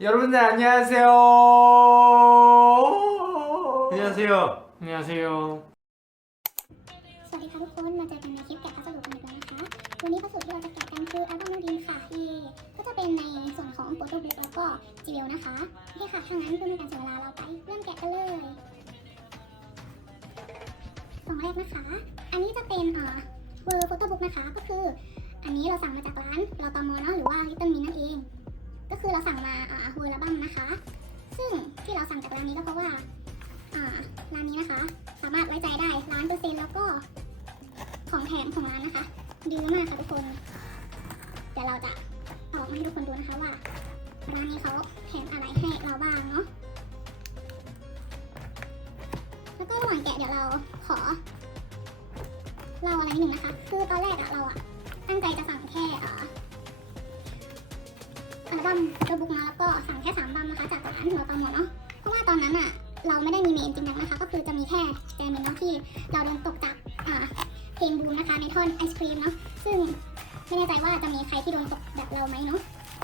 여러분들 안녕하세요. 안녕하세요. 안녕하세요. สวัสดีค่ะทุกคน มาเจอกันในคลิปแกะพัสดุกันอีกแล้วนะคะ วันนี้พัสดุที่เราจะแกะกันคืออัลบั้มนูดินค่ะที่ก็จะเป็นในส่วนของโฟโต้บุ๊กแล้วก็จีเวลนะคะโอเคค่ะทางนั้นเพื่อไม่ให้การเสียเวลาเราไปเริ่มแกะกันเลยกล่องแรกนะคะ อันนี้จะเป็นเอ่อเวอร์โฟโต้บุ๊กนะคะ ก็คือ อันนี้เราสั่งมาจากร้านเราตอมอเนาะหรือว่าลิตเติ้ลมินนั่นเอง ก็คือเราสั่งมาอ่าเวอร์อัลบั้มนะคะ ซึ่งที่เราสั่งจากร้านนี้ก็เพราะว่าอ่าร้านนี้นะคะ สามารถไว้ใจได้ร้านเปอร์เซ็นต์แล้วก็ของแถมของร้านนะคะดีมากค่ะทุกคนเดี๋ยวเราจะเอาอกมาให้ทุกคนดูนะคะว่าร้านนี้เขาแถมอะไรให้เราบ้างเนาะแล้วก็ระหว่างแกะเดี๋ยวเราขอเล่าอะไรนิดนึงนะคะ คือตอนแรกอะเราอะตั้งใจจะสั่งแค่อ่ออัล บั้มโน้ตบุ๊กนะแล้วก็สั่งแค่สามบัมนะคะจากร้านเราตามหมดเนาะเพราะว่าตอนนั้นอะเราไม่ได้มีเมนจริงๆนะคะ ก็คือจะมีแค่แจมินเนาะที่เราโดนตกจากเพลงบูมนะคะในท่อนไอศครีมเนาะซึ่งไม่แน่ใจว่าจะมีใครที่โดนตกแบบเราไหมเนาะ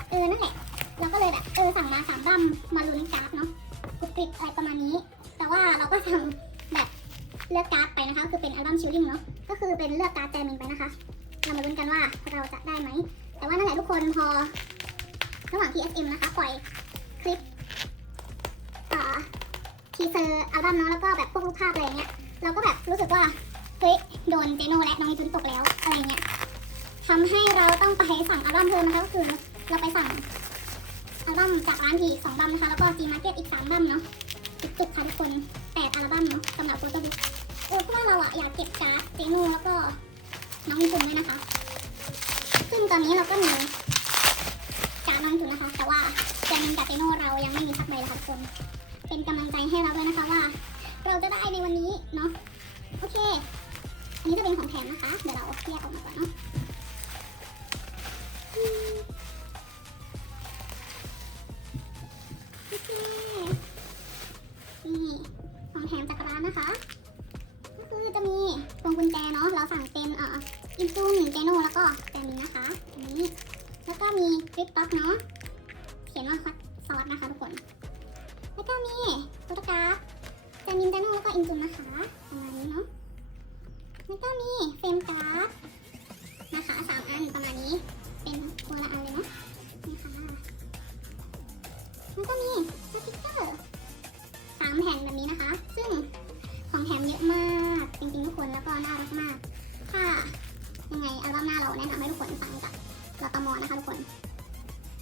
เออนั่นแหละเราก็เลยแบบเออสั่งมาสามบัมมาลุ้นการ์ดเนาะกรุบกริบอะไรประมาณนี้ แต่ว่าเราก็สั่งแบบเลือกการ์ดไปนะคะคือเป็นอัลบั้มชิลลิ่งเนาะก็คือเป็นเลือกการ์ดแจมินไปนะคะ เรามาลุ้นกันว่าเราจะได้ไหมแต่ว่านั่นแหละทุกคนพอ ระหว่าง TSM นะคะ ปล่อยคลิปทีเซอร์อัลบั้มเนาะแล้วก็แบบพวกรูปภาพอะไรเงี้ยเราก็แบบรู้สึกว่าเฮ้ยโดนเจโนและน้องจุนตกแล้วอะไรเงี้ยทำให้เราต้องไปสั่งอัลบั้มเพิ่มนะคะก็คือเราไปสั่งอัลบั้มจากร้านพีอีกสองบัมนะคะแล้วก็จีมาร์เก็ตอีกสามบัมเนาะจุกๆค่ะทุกคนแปดอัลบั้มเนาะสำหรับโฟโต้บุ๊กเออเพราะว่าเราอะอยากเก็บการ์ดเจโนแล้วก็น้องจุนด้วยนะคะ ซึ่งตอนนี้เราก็มี การดน้องจุนนะคะ แต่ว่าแจมินกับเจโนเรายังไม่มีสักใบเลยค่ะทุกคน เป็นกำลังใจให้เราด้วยนะคะว่า เราจะได้ในวันนี้เนาะโอเค อันนี้จะเป็นของแถมนะคะ เดี๋ยวเราแยกออกมาก่อนเนาะโอเคนี่ของแถมจากร้านนะคะ ก็คือจะมีพวงกุญแจเนาะ เราสั่งเป็นเอ่ออินซูนเจโนแล้วก็แจมินนะคะอันนี้ แล้ว ก็มีคลิปต็อกเนาะ เขียนว่าคอตซอสนะคะทุกคน แล้วก็มีโฟโตการ์ดแจมินเจโนแล้วก็อินซูนนะคะประมาณนี้เนาะ แล้วก็มีเฟรมการ์ดนะคะสามอันประมาณนี้ เป็นคนละอันเลยเนาะนี่ค่ะแล้วก็มีสติ๊กเกอร์สามแผ่นแบบนี้นะคะ ซึ่งของแถมเยอะมากจริงๆทุกคนแล้วก็น่ารักมาก ถ้ายังไงอัลบั้มหน้าเราแนะนำให้ทุกคนฟังกับาตามอนะคะทุกคน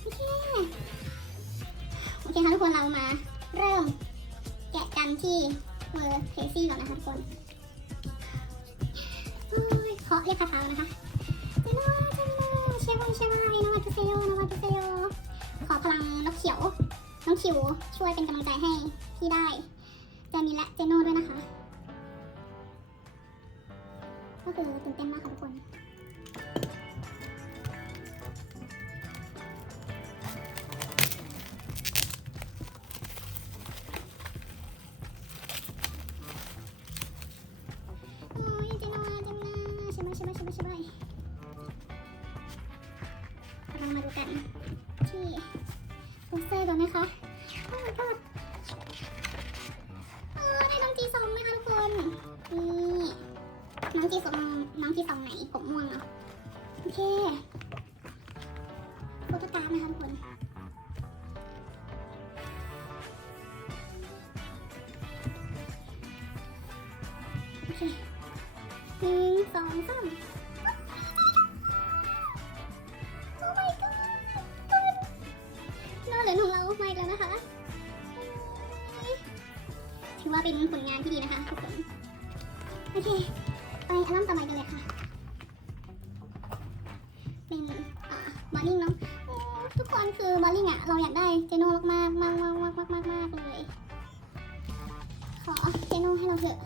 โอเคโอเคค่ะทุกคนเรามาเริ่มแกะกันที่เวอร์เคซี่ก่อนนะคะทุกคนโอ้ยเคาะเรียกคาถานะคะเจนวาเจนวาเชวาเชวานวัตเซโยนวัตเซโยขอพลังนกเขียวน้องคิวช่วยเป็นกำลังใจให้พี่ได้เจนนี่และเจโน่ด้วยนะคะ ก็คือตื่นเต้นมากค่ะทุกคน นะคะโอ้ my god เออได้น้องจีซองนะคะทุกคนนี่น้องจีซองน้องจีซองไหนผมม่วงเนาะโอเคโฟโต้การ์ดนะคะทุกคนโอเคหนึ่งสองสาม เป็นผลงานที่ดีนะคะทุกคนโอเค ไปอัลบั้มต่อไปกันเลยค่ะ เป็นอ่าบอลลิงเนาะทุกคนคือบอลลิงอะเราอยากได้เจโน่มากมากมากมากมากมากมากเลย ขอเจโน่ให้เราเถอะ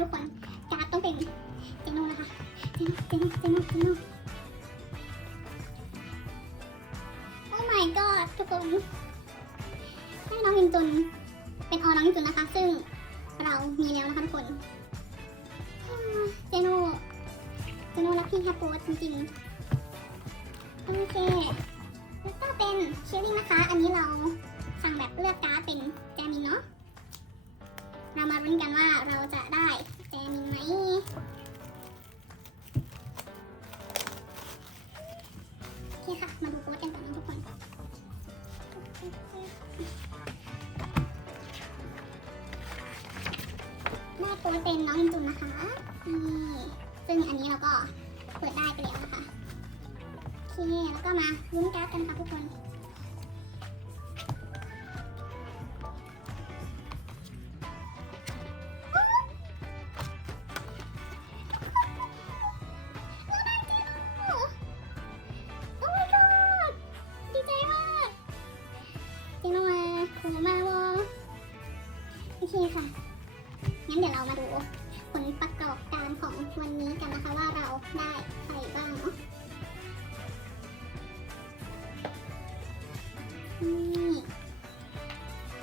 ทุกคนการ์ดต้องเป็นเจโน่นะคะเจโน่เจโน่เจโน่เจโน่โอ้ my god ทุกคนได้น้องยินจุนเป็นออน้องยินจุนนะคะ ซึ่งเรามีแล้วนะคะทุกคนเจโน่เจโน่รักพี่แฮปโปจริงๆโอเคแล้วก็เป็นเชลลิ่งนะคะ อันนี้เราสั่งแบบเลือกการ์ดเป็นแจมินเนาะ เรามาลุ้นกันว่าเราจะได้แจมินไหมโอเคค่ะ มาดูโค้ดกันก่อนนะทุกคนได้โค้ดเป็นน้องจุนนะคะนี่ซึ่งอันนี้เราก็เปิดได้ไปแล้วนะคะ โอเค แล้วก็มาลุ้นการ์ดกันค่ะทุกคน นี่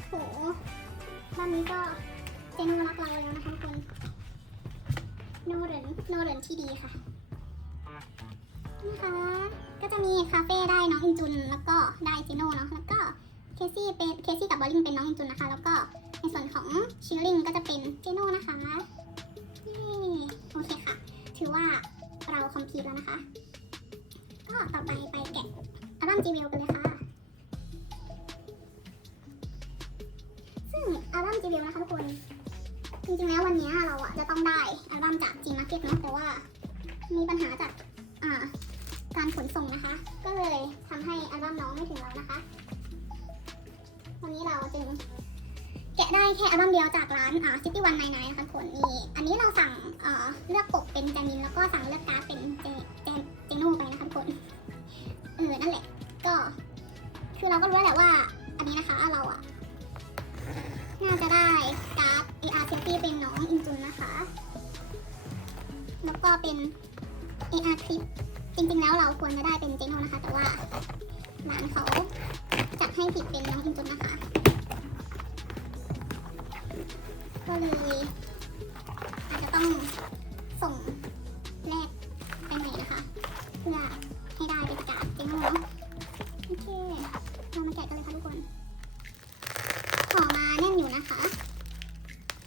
โหบ้านนี้ก็เจโนรักเราแล้วนะคะทุกคนโนเรนโนเรนที่ดีค่ะนะคะก็จะมีคาเฟ่ได้น้องอินจุน แล้วก็ได้เจโน่เนาะแล้วก็เคซี่เป็นเคซี่กับบอลลิงเป็นน้องอินจุนนะคะ แล้วก็ในส่วนของชิลลิงก็จะเป็นเจโน่นะคะโอเคค่ะ ถือว่าเราคอมพลีทแล้วนะคะ ก็ต่อไปไปแกะอัลบั้มจีเว จริงๆแล้ววันนี้เราอะจะต้องได้อัลบั้มจากจีมาร์เก็ตเนาะแต่ว่ามีปัญหาจากอ่าการขนส่งนะคะ ก็เลยทำให้อัลบั้มน้องไม่ถึงเรานะคะ วันนี้เราจึงแกะได้แค่อัลบั้มเดียวจากร้านอ่าซิตี้วันไนน์นะคะทุกคนนี่อันนี้เราสั่งเอ่อเลือกปกเป็นจามินแล้วก็สั่งเลือกการ์ดเป็นเจเจเจโน่ไปนะคะทุกคนเออนั่นแหละ ก็ คือเราก็รู้แล้วแหละว่า อันนี้นะคะเราอะน่าจะได้การ เป็น AR Clip จริงๆ แล้วเราควรจะได้เป็นเจโนนะคะ แต่ว่าร้านเขาจัดให้ผิดเป็นน้องอินจุนนะคะ ก็เลยอาจจะต้องส่งแลกไปใหม่นะคะ เพื่อให้ได้เป็นการ์ดเจโนเนาะโอเค เรามาแกะกันเลยค่ะทุกคนห่อมาแน่นอยู่นะคะ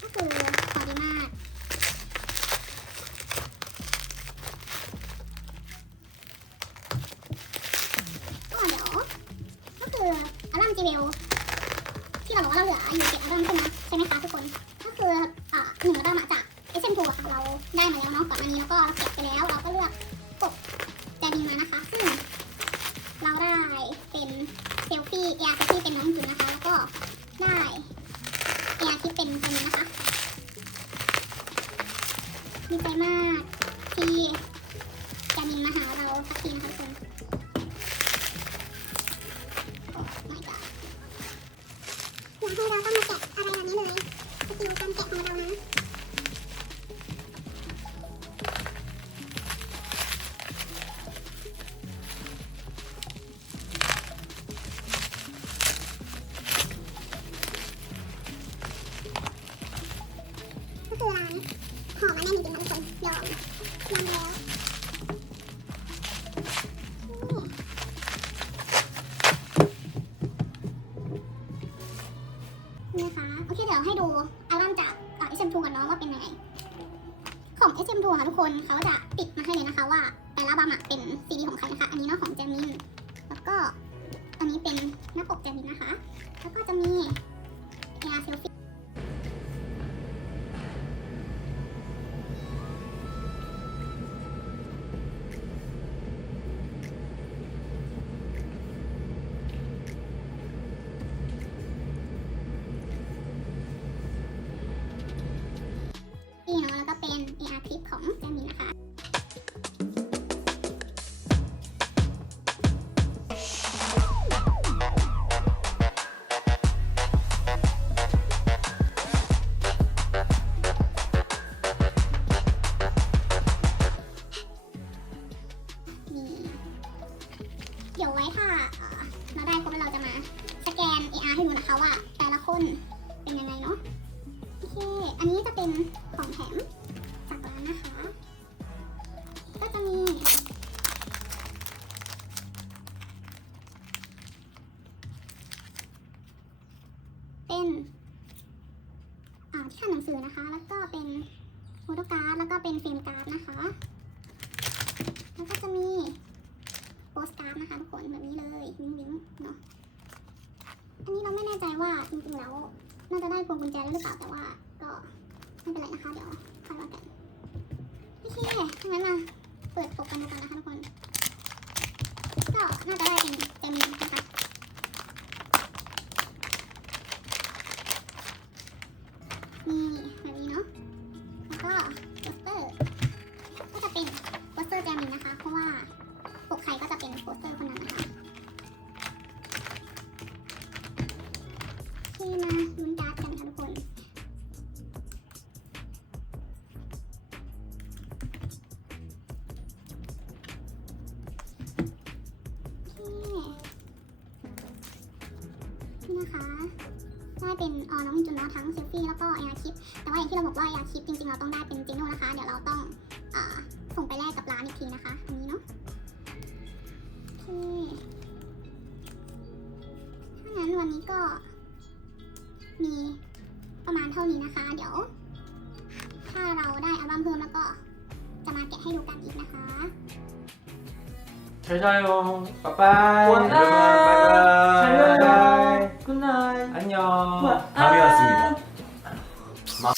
ก็คือพอดีมาก ก็เดี๋ยวก็คืออัลบั้มจีเวลที่เราบอกว่าเราเหลืออยู่เจ็ดอัลบั้มใช่ไหมใช่ไหมคะทุกคน ก็คืออ่า หนึ่งอัลบั้มาจากเอเซนทูอะค่ะเราได้มาแล้วเนาะก่อนอันนี้แล้วก็เราเก็บ นี่นี่ะคะโอเคเดี๋ยวให้ดูอัลบั้มจากเอ่อ SM2 กันเนาะว่าเป็นยังไง ของ SM2 ค่ะทุกคนเขาจะติดมาให้เลยนะคะว่า แต่ละบัมเป็นซีดีของใครนะคะ อันนี้เนาะของแจมิน แล้วก็อันนี้เป็นหน้าปกแจมินนะคะ แล้วก็จะมี ดี๋ยวไว้ถ้าเราได้ครบแล้เราจะมาสแกน AR ให้ดูนะคะว่า แต่ละคนเป็นยังไงเนาะโอเค อันนี้จะเป็นของแถมจากร้านนะคะ ก็จะมีเป็นที่ขั้นหนังสือนะคะ แล้วก็เป็นโฟโต้การ์ด แล้วก็เป็นฟิล์มการ์ดนะคะ แล้วก็จะมี สการ์ดนะคะทุกคนแบบนี้เลยวิ้งวิ้งเนาะอันนี้เราไม่แน่ใจว่าจริงๆแล้วน่าจะได้พวงกุญแจแล้วหรือเปล่าแต่ว่าก็ไม่เป็นไรนะคะเดี๋ยวค่อยว่ากันโอเคถ้างั้นมาเปิดปกกันดูกันนะคะทุกคนก็น่าจะได้เป็นเต็ม นเออน้องมินจุนเนาะทั้งเซลฟี่แล้วก็แอร์คลิป แต่ว่าอย่างที่เราบอกว่าแอร์คลิปจริงๆเราต้องได้เป็นจิโน่นะคะ เดี๋ยวเราต้องเอ่อส่งไปแลกกับร้านอีกทีนะคะ อันนี้เนาะโอเคถ้างั้นวันนี้ก็ มีประมาณเท่านี้นะคะ เดี๋ยว ถ้าเราได้อัลบั้มเพิ่มแล้วก็จะมาแกะให้ดูกันอีกนะคะ 잘 자요. 빠빠이. 원아이. 여러분, 빠이빠이. 굿나잇. 안녕. 와- 답이 아. 왔습니다.